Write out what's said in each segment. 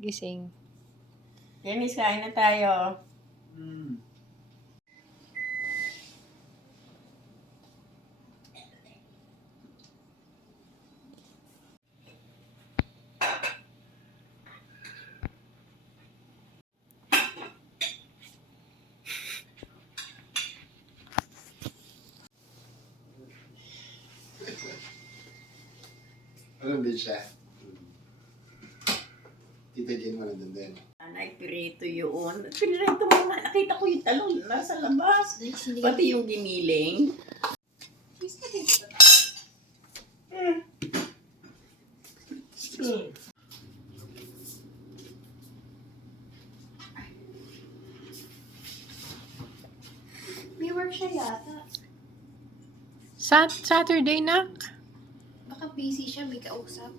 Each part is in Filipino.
Gising. Dennis, kain na tayo. Ano din siya? Tita Jen mo nandun din. Anay, pirito yun. Pinirito mo nga. Nakita ko yung talong nasa labas. Pati yung giniling. May work siya yata. Saturday na? Baka busy siya, may kausap.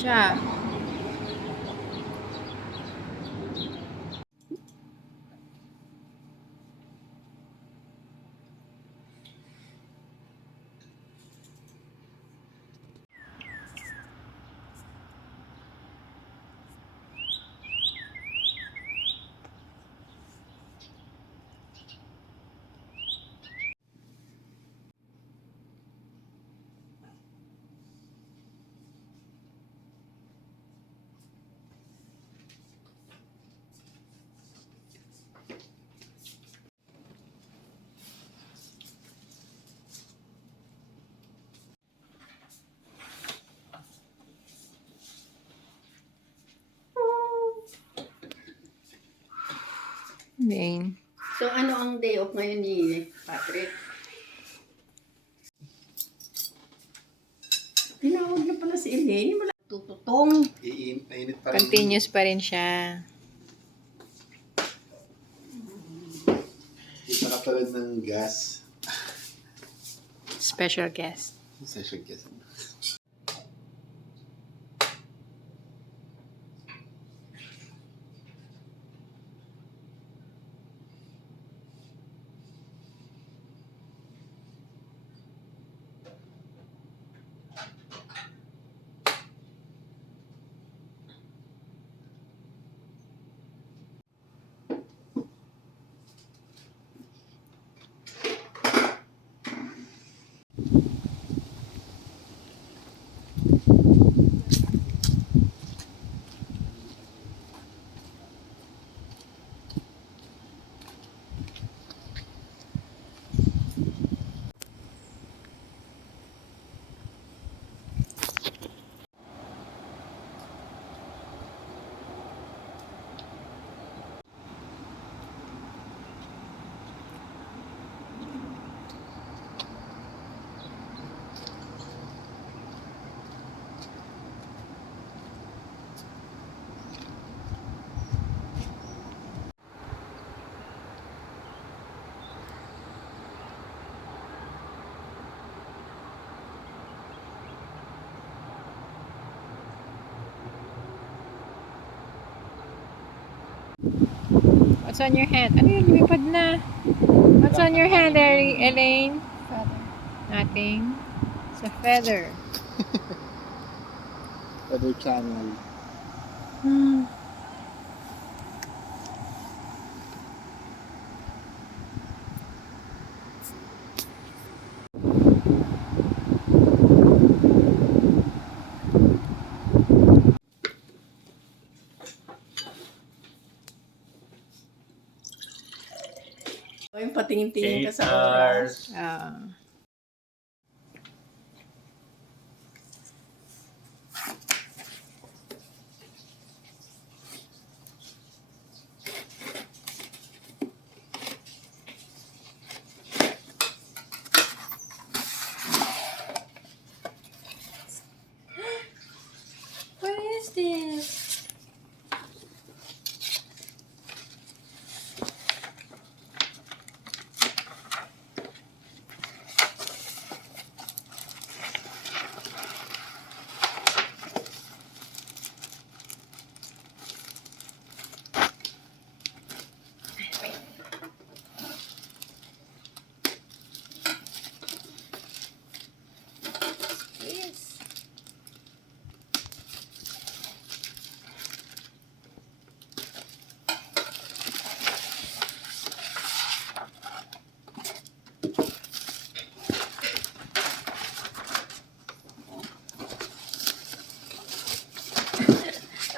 Siya. Main. So, ano ang day off ngayon ni Patrick? Tinawag niya pala si Elaine. Wala tututong. Mainit pa rin. Continuous pa rin siya. Hindi pa katulad ng gas. Special guest. Session gas. What's on your hand? Ano yun? Lumipad na. What's on your hand, Elaine? Feather. Nothing. It's a feather. Other channel. Hmm. Yung patingin-tingin ka 8 sa oras. hours. What is this? Yes.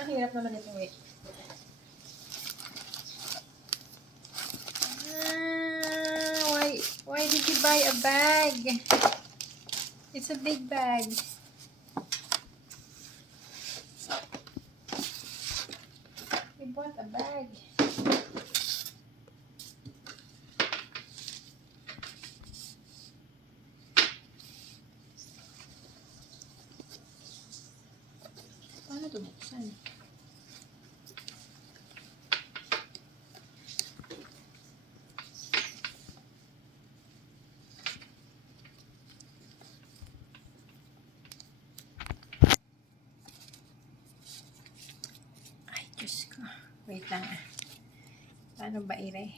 Ang hirap naman ito, wait. Why did you buy a bag? It's a big bag. You bought a bag. Paano ito buksan? Ay, Diyos ko. Wait lang ah. Paano ba ire?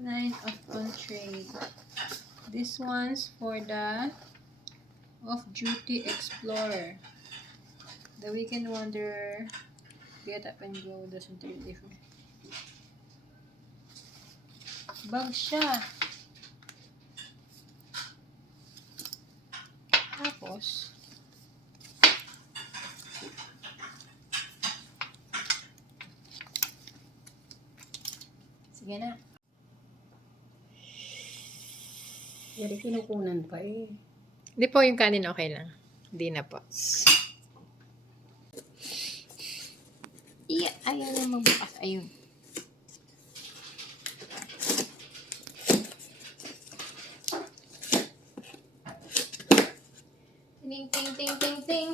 Line of on-trade. This one's for the off-duty explorer. The weekend wanderer. Get up and go. Doesn't take different. Bag siya. Tapos, sige na. Yari, kinukunan pa eh. Hindi po yung kanin okay lang. Hindi na po. Yeah, ayaw na magbukas. Ayun. Ting, ting, ting, ting, ting.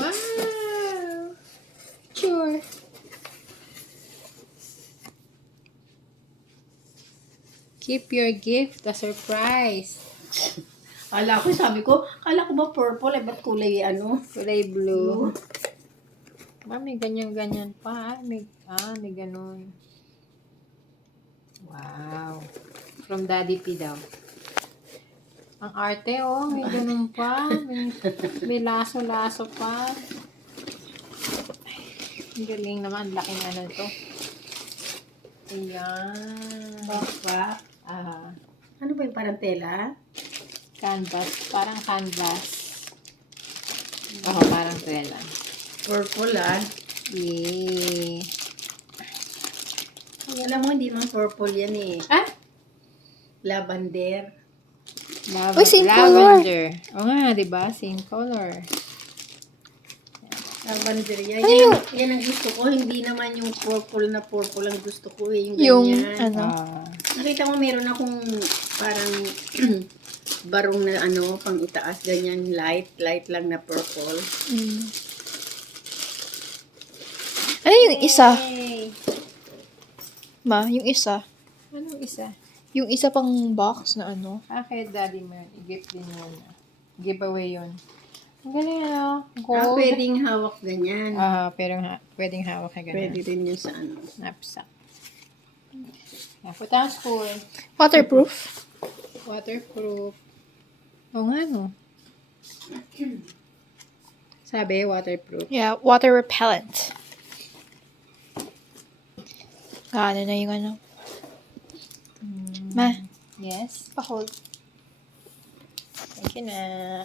Wow! Sure. Keep your gift a surprise. Sabi ko, kala ko ba purple? Eh, ba't kulay ano? Kulay blue. May ganyan-ganyan pa. May ganun. Wow. From Daddy P daw. Ang arte, oh. May ganun pa. May laso-laso pa. Ang galing naman. Laking ano to. Ayan. Backpack. Ano ba yung parang tela? Canvas. Parang canvas. Parang tela. Purple Yay. Alam mo, hindi naman purple yan eh. Lavender. Same lavender. O nga, diba? Same color. Lavender yan. Yan ang gusto ko. Hindi naman yung purple na purple ang gusto ko eh. Yung ganyan. Nakita mo meron akong parang barong na ano, pang itaas. Ganyan, light lang na purple. Ano yung isa? Yay. Ma, yung isa. Anong isa? Yung isa pang box na ano. Kay Daddy mo yun. I-gift din yun. Giveaway yun. Ang galing ano. Gold. Pwedeng hawak ganyan. Pero pwedeng hawak na ganun. Pwede rin yun sa ano. Knapsack. Punta ang school. Waterproof. Waterproof. Oo nga no. Sabi, waterproof. Yeah, water repellent. Ano na yung ano? Ma, Yes. pa-hold. Thank you, na.